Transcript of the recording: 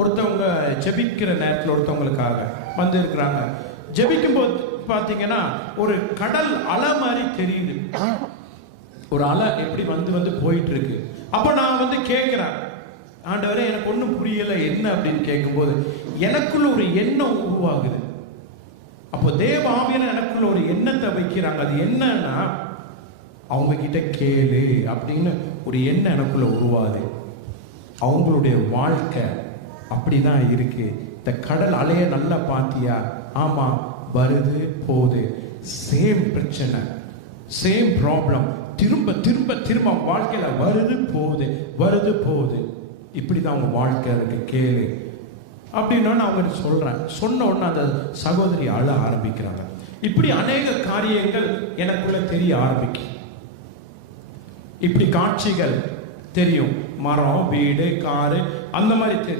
ஒருத்தவங்க ஜெபிக்கிற நேரத்தில் ஒருத்தவங்களுக்காக வந்து இருக்கிறாங்க. ஜெபிக்கும் போது பார்த்தீங்கன்னா ஒரு கடல் அலை மாதிரி தெரியுது. ஒரு அலை எப்படி வந்து போயிட்டு இருக்கு. அப்போ நான் வந்து கேட்கிறேன், ஆண்டவரே எனக்கு ஒன்றும் புரியலை என்ன அப்படின்னு கேட்கும்போது எனக்குள்ள ஒரு எண்ணம் உருவாகுது. அப்போ தேவ ஆவியானவர் எனக்குள்ள ஒரு எண்ணத்தை வைக்கிறாங்க. அது என்னன்னா, அவங்க கிட்ட கேளு அப்படின்னு ஒரு எண்ணம் எனக்குள்ள உருவாது. அவங்களுடைய வாழ்க்கை அப்படிதான் இருக்கு. இந்த கடல் அலைய நல்லா பாத்தியா? ஆமா, வருது போகுது, சேம் பிரச்சனை, சேம் ப்ராப்ளம், திரும்ப திரும்ப திரும்ப வாழ்க்கையில வருது போகுது. இப்படிதான் அவங்க வாழ்க்கை இருக்கு, கேளு அப்படின்னு நான் அவங்க சொல்றேன். சொன்ன உடனே அந்த சகோதரி அழ ஆரம்பிக்கிறாங்க. இப்படி அநேக காரியங்கள் எனக்குள்ள தெரிய ஆரம்பிக்கும். இப்படி காட்சிகள் தெரியும், மரம், வீடு, காரு, அந்த மாதிரி தெரியும்.